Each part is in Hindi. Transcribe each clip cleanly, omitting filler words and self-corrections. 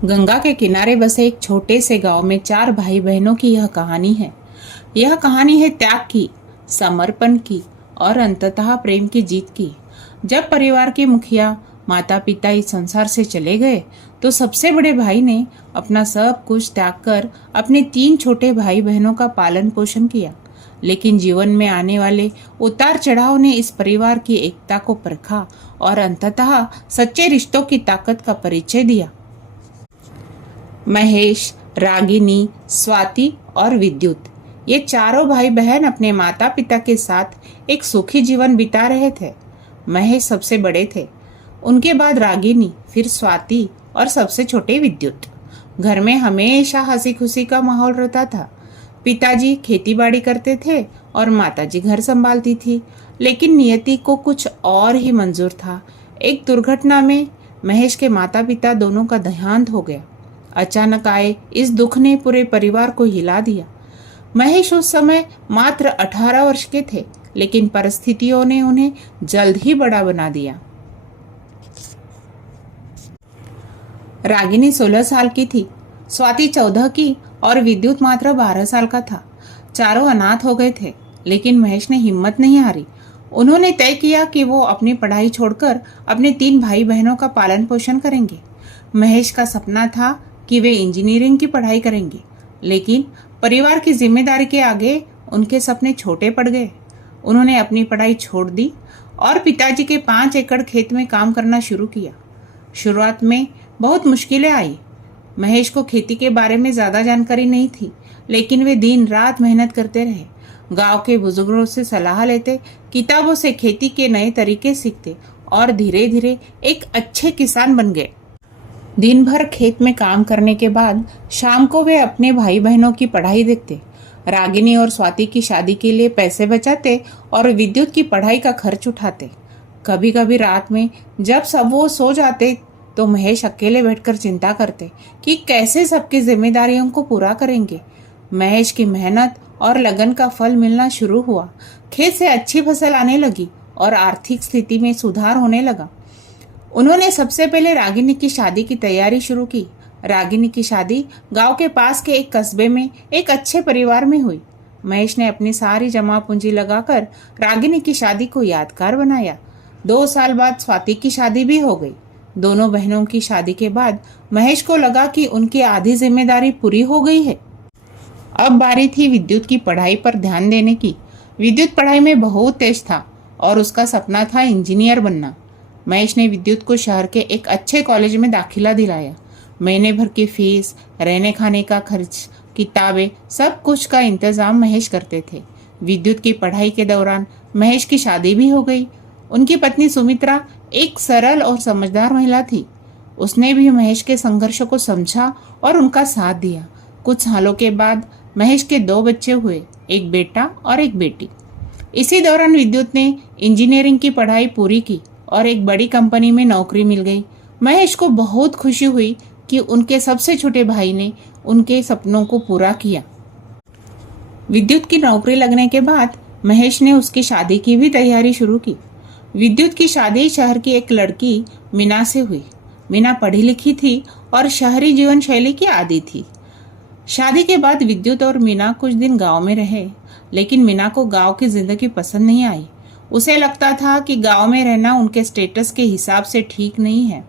गंगा के किनारे बसे एक छोटे से गांव में चार भाई बहनों की यह कहानी है। यह कहानी है त्याग की, समर्पण की और अंततः प्रेम की जीत की। जब परिवार के मुखिया माता पिता इस संसार से चले गए तो सबसे बड़े भाई ने अपना सब कुछ त्याग कर अपने तीन छोटे भाई बहनों का पालन पोषण किया। लेकिन जीवन में आने वाले उतार चढ़ाव ने इस परिवार की एकता को परखा और अंततः सच्चे रिश्तों की ताकत का परिचय दिया। महेश, रागिनी, स्वाति और विद्युत, ये चारों भाई बहन अपने माता पिता के साथ एक सुखी जीवन बिता रहे थे। महेश सबसे बड़े थे, उनके बाद रागिनी, फिर स्वाति और सबसे छोटे विद्युत। घर में हमेशा हंसी खुशी का माहौल रहता था। पिताजी खेती बाड़ी करते थे और माताजी घर संभालती थी, लेकिन नियति को कुछ और ही मंजूर था। एक दुर्घटना में महेश के माता पिता दोनों का देहांत हो गया। अचानक आए इस दुख ने पूरे परिवार को हिला दिया। महेश उस समय मात्र 18 वर्ष के थे, लेकिन परिस्थितियों ने उन्हें जल्द ही बड़ा बना दिया। रागिनी 16 साल की थी, स्वाति 14 की और विद्युत मात्र 12 साल का था। चारों अनाथ हो गए थे, लेकिन महेश ने हिम्मत नहीं हारी। उन्होंने तय किया कि वो अपनी पढ़ाई छोड़कर अपने तीन भाई बहनों का पालन पोषण करेंगे। महेश का सपना था कि वे इंजीनियरिंग की पढ़ाई करेंगे, लेकिन परिवार की जिम्मेदारी के आगे उनके सपने छोटे पड़ गए। उन्होंने अपनी पढ़ाई छोड़ दी और पिताजी के 5 एकड़ खेत में काम करना शुरू किया। शुरुआत में बहुत मुश्किलें आई। महेश को खेती के बारे में ज़्यादा जानकारी नहीं थी, लेकिन वे दिन रात मेहनत करते रहे। गांव के बुजुर्गों से सलाह लेते, किताबों से खेती के नए तरीके सीखते और धीरे धीरे एक अच्छे किसान बन गए। दिन भर खेत में काम करने के बाद शाम को वे अपने भाई बहनों की पढ़ाई देखते, रागिनी और स्वाति की शादी के लिए पैसे बचाते और विद्युत की पढ़ाई का खर्च उठाते। कभी कभी रात में जब सब वो सो जाते तो महेश अकेले बैठकर चिंता करते कि कैसे सबकी जिम्मेदारियों को पूरा करेंगे। महेश की मेहनत और लगन का फल मिलना शुरू हुआ। खेत से अच्छी फसल आने लगी और आर्थिक स्थिति में सुधार होने लगा। उन्होंने सबसे पहले रागिनी की शादी की तैयारी शुरू की। रागिनी की शादी गांव के पास के एक कस्बे में एक अच्छे परिवार में हुई। महेश ने अपनी सारी जमा पूंजी लगाकर रागिनी की शादी को यादगार बनाया। 2 साल बाद स्वाति की शादी भी हो गई। दोनों बहनों की शादी के बाद महेश को लगा कि उनकी आधी जिम्मेदारी पूरी हो गई है। अब बारी थी विद्युत की पढ़ाई पर ध्यान देने की। विद्युत पढ़ाई में बहुत तेज था और उसका सपना था इंजीनियर बनना। महेश ने विद्युत को शहर के एक अच्छे कॉलेज में दाखिला दिलाया। महीने भर की फीस, रहने खाने का खर्च, किताबें, सब कुछ का इंतजाम महेश करते थे। विद्युत की पढ़ाई के दौरान महेश की शादी भी हो गई। उनकी पत्नी सुमित्रा एक सरल और समझदार महिला थी। उसने भी महेश के संघर्षों को समझा और उनका साथ दिया। कुछ सालों के बाद महेश के 2 बच्चे हुए, एक बेटा और एक बेटी। इसी दौरान विद्युत ने इंजीनियरिंग की पढ़ाई पूरी की और एक बड़ी कंपनी में नौकरी मिल गई। महेश को बहुत खुशी हुई कि उनके सबसे छोटे भाई ने उनके सपनों को पूरा किया। विद्युत की नौकरी लगने के बाद महेश ने उसकी शादी की भी तैयारी शुरू की। विद्युत की शादी शहर की एक लड़की मीना से हुई। मीना पढ़ी लिखी थी और शहरी जीवन शैली की आदी थी। शादी के बाद विद्युत और मीना कुछ दिन गांव में रहे, लेकिन मीना को गांव की जिंदगी पसंद नहीं आई। उसे लगता था कि गांव में रहना उनके स्टेटस के हिसाब से ठीक नहीं है।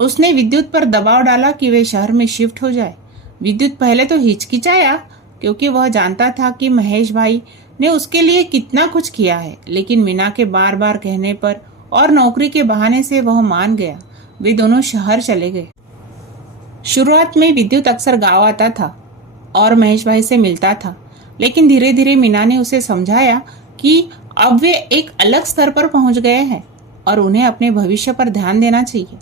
उसने विद्युत पर दबाव डाला कि वे शहर में शिफ्ट हो जाए। विद्युत पहले तो हिचकिचाया, क्योंकि वह जानता था कि महेश भाई ने उसके लिए कितना कुछ किया है, लेकिन मीना के बार बार कहने पर और नौकरी के बहाने से वह मान गया। वे दोनों शहर चले गए। शुरुआत में विद्युत अक्सर गांव आता था और महेश भाई से मिलता था, लेकिन धीरे धीरे मीना ने उसे समझाया कि अब वे एक अलग स्तर पर पहुंच गए हैं और उन्हें अपने भविष्य पर ध्यान देना चाहिए।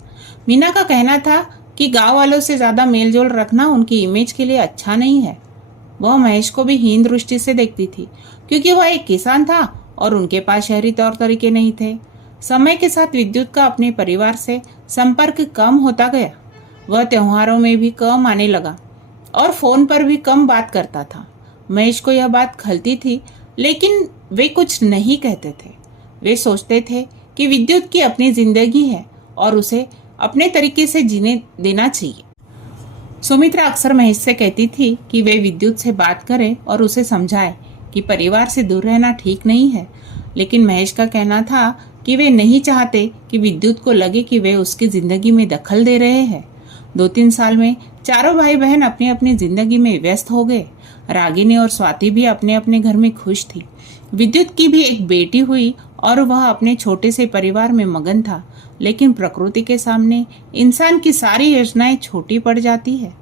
मीना का कहना था कि गांव वालों से ज्यादा मेलजोल रखना उनकी इमेज के लिए अच्छा नहीं है। वह महेश को भी हीन दृष्टि से देखती थी, क्योंकि वह एक किसान था और उनके पास शहरी तौर तरीके नहीं थे। समय के साथ विद्युत का अपने परिवार से संपर्क कम होता गया। वह त्योहारों में भी कम आने लगा और फोन पर भी कम बात करता था। महेश को यह बात खलती थी, लेकिन वे कुछ नहीं कहते थे। वे सोचते थे कि विद्युत की अपनी जिंदगी है और उसे अपने तरीके से जीने देना चाहिए। सुमित्रा अक्सर महेश से कहती थी कि वे विद्युत से बात करें और उसे समझाए कि परिवार से दूर रहना ठीक नहीं है, लेकिन महेश का कहना था कि वे नहीं चाहते कि विद्युत को लगे कि वे उसकी जिंदगी में दखल दे रहे हैं। 2-3 साल में चारों भाई बहन अपनी अपनी जिंदगी में व्यस्त हो गए। रागिनी और स्वाति भी अपने अपने घर में खुश थी। विद्युत की भी एक बेटी हुई और वह अपने छोटे से परिवार में मगन था, लेकिन प्रकृति के सामने इंसान की सारी योजनाएं छोटी पड़ जाती है।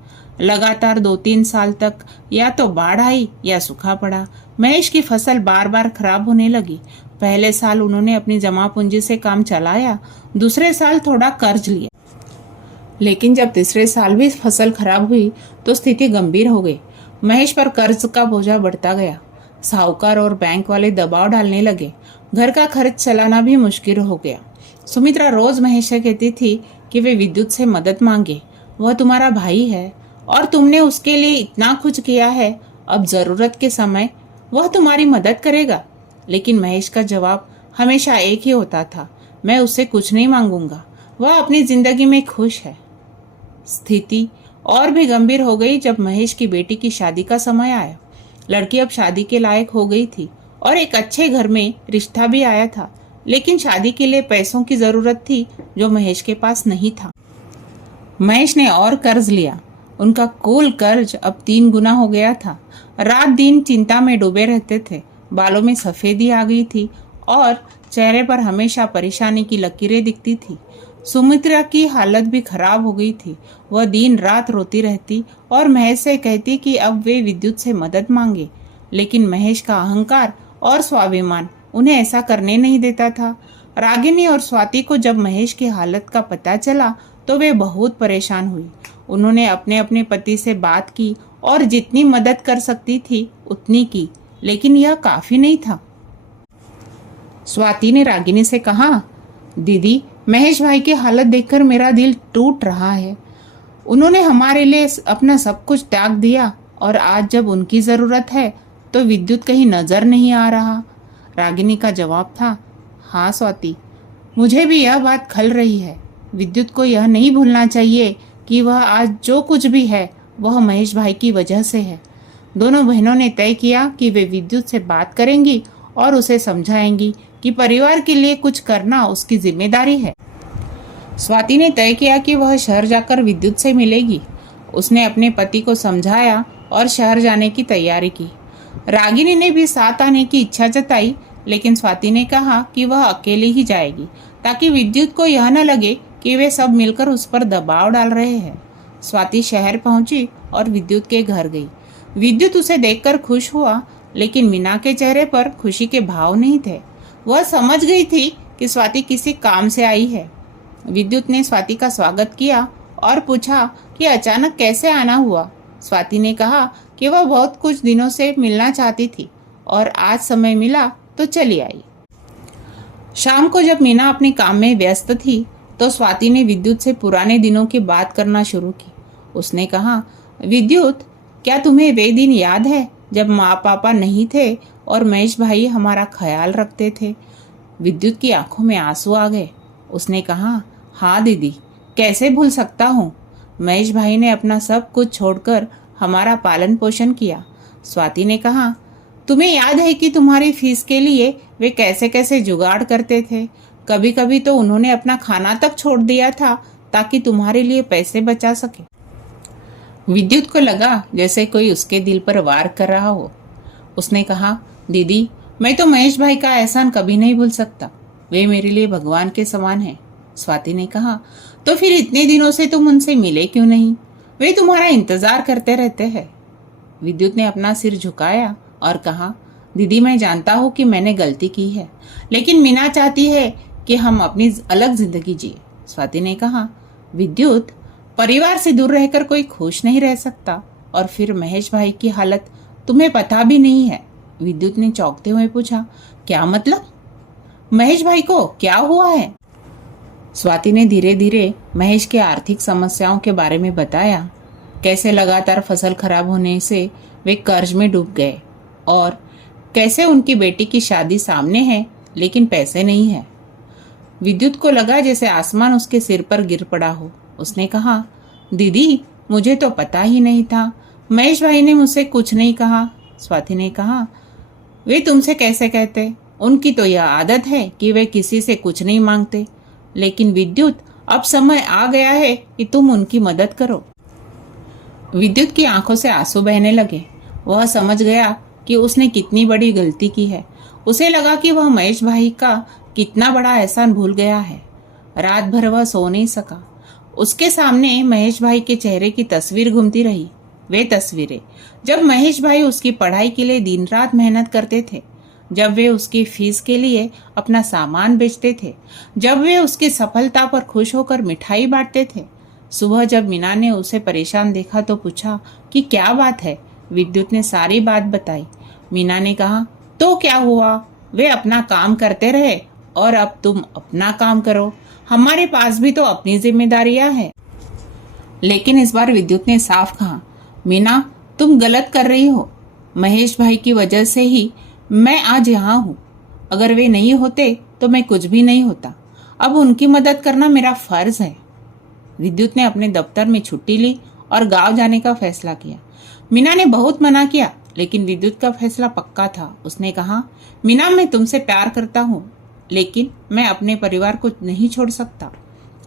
लगातार 2-3 साल तक या तो बाढ़ आई या सूखा पड़ा। महेश की फसल बार बार खराब होने लगी। पहले साल उन्होंने अपनी जमा पूंजी से काम चलाया, दूसरे साल थोड़ा कर्ज लिया, लेकिन जब तीसरे साल भी फसल खराब हुई तो स्थिति गंभीर हो गई। महेश पर कर्ज का बोझा बढ़ता गया। साहूकार और बैंक वाले दबाव डालने लगे। घर का खर्च चलाना भी मुश्किल हो गया। सुमित्रा रोज महेश से कहती थी कि वे विद्युत से मदद मांगे, वह तुम्हारा भाई है और तुमने उसके लिए इतना कुछ किया है, अब जरूरत के समय वह तुम्हारी मदद करेगा। लेकिन महेश का जवाब हमेशा एक ही होता था, मैं उससे कुछ नहीं मांगूंगा, वह अपनी जिंदगी में खुश है। स्थिति और भी गंभीर हो गई जब महेश की बेटी की शादी का समय आया। लड़की अब शादी के लायक हो गई थी और एक अच्छे घर में रिश्ता भी आया था, लेकिन शादी के लिए पैसों की जरूरत थी जो महेश के पास नहीं था। महेश ने और कर्ज लिया। उनका कुल कर्ज अब 3 गुना हो गया था। रात दिन चिंता में डूबे रहते थे। बालों में सफेदी आ गई थी और चेहरे पर हमेशा परेशानी की लकीरें दिखती थी। सुमित्रा की हालत भी खराब हो गई थी। वह दिन रात रोती रहती और महेश से कहती कि अब वे विद्युत से मदद मांगे, लेकिन महेश का अहंकार और स्वाभिमान उन्हें ऐसा करने नहीं देता था। रागिनी और स्वाति को जब महेश की हालत का पता चला तो वे बहुत परेशान हुई। उन्होंने अपने अपने पति से बात की और जितनी मदद कर सकती थी उतनी की, लेकिन यह काफी नहीं था। स्वाति ने रागिनी से कहा, दीदी, महेश भाई की हालत देखकर मेरा दिल टूट रहा है। उन्होंने हमारे लिए अपना सब कुछ त्याग दिया और आज जब उनकी जरूरत है तो विद्युत कहीं नजर नहीं आ रहा। रागिनी का जवाब था, हाँ स्वाति, मुझे भी यह बात खल रही है। विद्युत को यह नहीं भूलना चाहिए कि वह आज जो कुछ भी है वह महेश भाई की वजह से है। दोनों बहनों ने तय किया कि वे विद्युत से बात करेंगी और उसे समझाएंगी कि परिवार के लिए कुछ करना उसकी जिम्मेदारी है। स्वाति ने तय किया कि वह शहर जाकर विद्युत से मिलेगी। उसने अपने पति को समझाया और शहर जाने की तैयारी की। रागिनी ने भी साथ आने की इच्छा जताई, लेकिन स्वाति ने कहा कि वह अकेले ही जाएगी ताकि विद्युत को यह न लगे कि वे सब मिलकर उस पर दबाव डाल रहे हैं। स्वाति शहर पहुंची और विद्युत के घर गई। विद्युत उसे देखकर खुश हुआ, लेकिन मीना के चेहरे पर खुशी के भाव नहीं थे। वह समझ गई थी कि स्वाति किसी काम से आई है। विद्युत ने स्वाति का स्वागत किया और पूछा कि अचानक कैसे आना हुआ। स्वाति ने कहा कि वह बहुत कुछ दिनों से मिलना चाहती थी और आज समय मिला तो चली आई। शाम को जब मीना अपने काम में व्यस्त थी तो स्वाति ने विद्युत से पुराने दिनों की बात करना शुरू की। उसने कहा, विद्युत, क्या तुम्हें वे दिन याद है जब माँ पापा नहीं थे और महेश भाई हमारा ख्याल रखते थे? विद्युत की आंखों में आंसू आ गए। उसने कहा, हाँ दीदी, कैसे भूल सकता हूँ। महेश भाई ने अपना सब कुछ छोड़कर हमारा पालन पोषण किया। स्वाति ने कहा, तुम्हें याद है कि तुम्हारी फीस के लिए वे कैसे कैसे जुगाड़ करते थे? कभी कभी तो उन्होंने अपना खाना तक छोड़ दिया था ताकि तुम्हारे लिए पैसे बचा सके। विद्युत को लगा जैसे कोई उसके दिल पर वार कर रहा हो। उसने कहा, दीदी, मैं तो महेश भाई का एहसान कभी नहीं भूल सकता। वे मेरे लिए भगवान के समान हैं। स्वाति ने कहा, तो फिर इतने दिनों से तुम उनसे मिले क्यों नहीं? वे तुम्हारा इंतजार करते रहते हैं। विद्युत ने अपना सिर झुकाया और कहा, दीदी, मैं जानता हूँ कि मैंने गलती की है, लेकिन मीना चाहती है कि हम अपनी अलग जिंदगी जिए। स्वाति ने कहा, विद्युत, परिवार से दूर रहकर कोई खुश नहीं रह सकता, और फिर महेश भाई की हालत तुम्हें पता भी नहीं है। विद्युत ने चौंकते हुए पूछा, क्या मतलब? महेश भाई को क्या हुआ है? स्वाति ने धीरे धीरे महेश के आर्थिक समस्याओं के बारे में बताया। कैसे लगातार फसल खराब होने से वे कर्ज में डूब गए और कैसे उनकी बेटी की शादी सामने है लेकिन पैसे नहीं है। विद्युत को लगा जैसे आसमान उसके सिर पर गिर पड़ा हो। उसने कहा, दीदी मुझे तो पता ही नहीं था, महेश भाई ने मुझसे कुछ नहीं कहा। स्वाति ने कहा, वे तुमसे कैसे कहते, उनकी तो यह आदत है कि वे किसी से कुछ नहीं मांगते। लेकिन विद्युत, अब समय आ गया है कि तुम उनकी मदद करो। विद्युत की आंखों से आंसू बहने लगे। वह समझ गया कि उसने कितनी बड़ी गलती की है। उसे लगा कि वह महेश भाई का कितना बड़ा एहसान भूल गया है। रात भर वह सो नहीं सका। उसके सामने महेश भाई के चेहरे की तस्वीर घूमती रही। वे तस्वीरें जब महेश भाई उसकी पढ़ाई के लिए दिन रात मेहनत करते थे, जब वे उसकी फीस के लिए अपना सामान बेचते थे, जब वे उसकी सफलता पर खुश होकर मिठाई बांटते थे। सुबह जब मीना ने उसे परेशान देखा तो पूछा कि क्या बात है। विद्युत ने सारी बात बताई। मीना ने कहा, तो क्या हुआ, वे अपना काम करते रहे और अब तुम अपना काम करो। हमारे पास भी तो अपनी जिम्मेदारियां हैं। लेकिन इस बार विद्युत ने साफ कहा, मीना तुम गलत कर रही हो। महेश भाई की वजह से ही मैं आज यहाँ हूँ। अगर वे नहीं होते तो मैं कुछ भी नहीं होता। अब उनकी मदद करना मेरा फर्ज है। विद्युत ने अपने दफ्तर में छुट्टी ली और गांव जाने का फैसला किया। मीना ने बहुत मना किया, लेकिन विद्युत का फैसला पक्का था। उसने कहा, मीना मैं तुमसे प्यार करता हूँ, लेकिन मैं अपने परिवार को नहीं छोड़ सकता।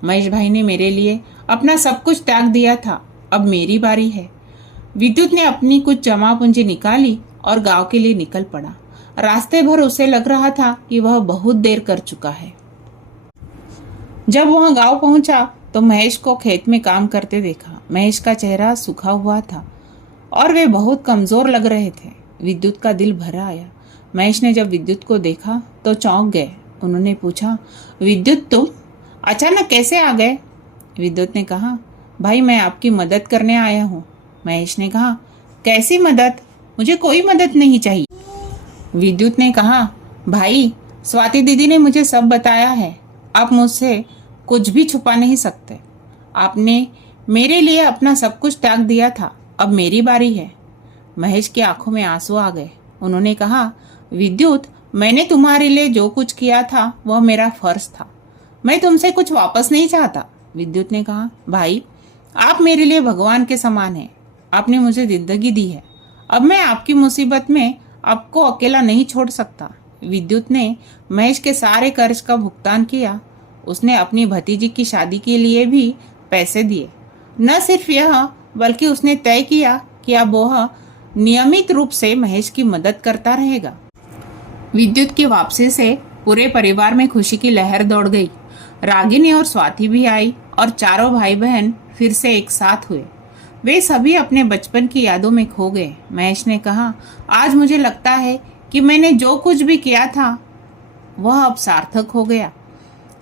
महेश भाई ने मेरे लिए अपना सब कुछ त्याग दिया था, अब मेरी बारी है। विद्युत ने अपनी कुछ जमा पूंजी निकाली और गांव के लिए निकल पड़ा। रास्ते भर उसे लग रहा था कि वह बहुत देर कर चुका है। जब वह गांव पहुंचा तो महेश को खेत में काम करते देखा। महेश का चेहरा सूखा हुआ था और वे बहुत कमजोर लग रहे थे। विद्युत का दिल भरा आया। महेश ने जब विद्युत को देखा तो चौंक गए। उन्होंने पूछा, विद्युत तुम अचानक कैसे आ गए? विद्युत ने कहा, भाई मैं आपकी मदद करने आया हूँ। महेश ने कहा, कैसी मदद? मुझे कोई मदद नहीं चाहिए। विद्युत ने कहा, भाई स्वाति दीदी ने मुझे सब बताया है। आप मुझसे कुछ भी छुपा नहीं सकते। आपने मेरे लिए अपना सब कुछ त्याग दिया था, अब मेरी बारी है। महेश की आंखों में आंसू आ गए। उन्होंने कहा, विद्युत मैंने तुम्हारे लिए जो कुछ किया था वह मेरा फर्ज था। मैं तुमसे कुछ वापस नहीं चाहता। विद्युत ने कहा, भाई आप मेरे लिए भगवान के समान हैं। आपने मुझे जिंदगी दी है। अब मैं आपकी मुसीबत में आपको अकेला नहीं छोड़ सकता। विद्युत ने महेश के सारे कर्ज का भुगतान किया। उसने अपनी भतीजी की शादी के लिए भी पैसे दिए। न सिर्फ यह, बल्कि उसने तय किया कि अब वह नियमित रूप से महेश की मदद करता रहेगा। विद्युत की वापसी से पूरे परिवार में खुशी की लहर दौड़ गई। रागिनी और स्वाति भी आई और चारों भाई बहन फिर से एक साथ हुए। वे सभी अपने बचपन की यादों में खो गए। महेश ने कहा, आज मुझे लगता है कि मैंने जो कुछ भी किया था वह अब सार्थक हो गया।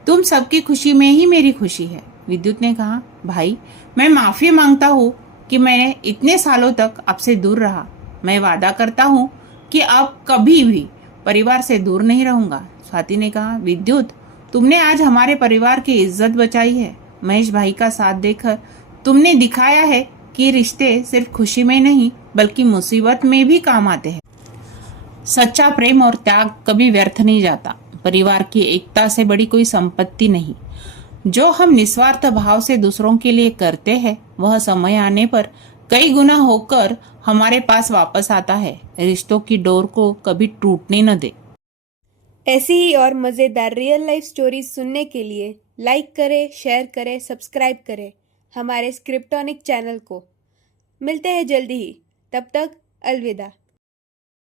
तुम सबकी खुशी में ही मेरी खुशी है। विद्युत ने कहा, भाई मैं माफी मांगता हूँ कि मैं इतने सालों तक आपसे दूर रहा। मैं वादा करता हूँ कि अब कभी भी परिवार से दूर नहीं रहूंगा। स्वाति ने कहा, विद्युत तुमने आज हमारे परिवार की इज्जत बचाई है। महेश भाई का साथ देकर तुमने दिखाया है कि रिश्ते सिर्फ खुशी में नहीं बल्कि मुसीबत में भी काम आते हैं। सच्चा प्रेम और त्याग कभी व्यर्थ नहीं जाता। परिवार की एकता से बड़ी कोई संपत्ति नहीं। जो हम निस्वार्थ भाव से दूसरों के लिए करते हैं वह समय आने पर कई गुना होकर हमारे पास वापस आता है। रिश्तों की डोर को कभी टूटने न दे। ऐसी ही और मज़ेदार रियल लाइफ स्टोरीज सुनने के लिए लाइक करें, शेयर करें, सब्सक्राइब करें हमारे स्क्रिप्टोनिक चैनल को। मिलते हैं जल्दी ही, तब तक अलविदा।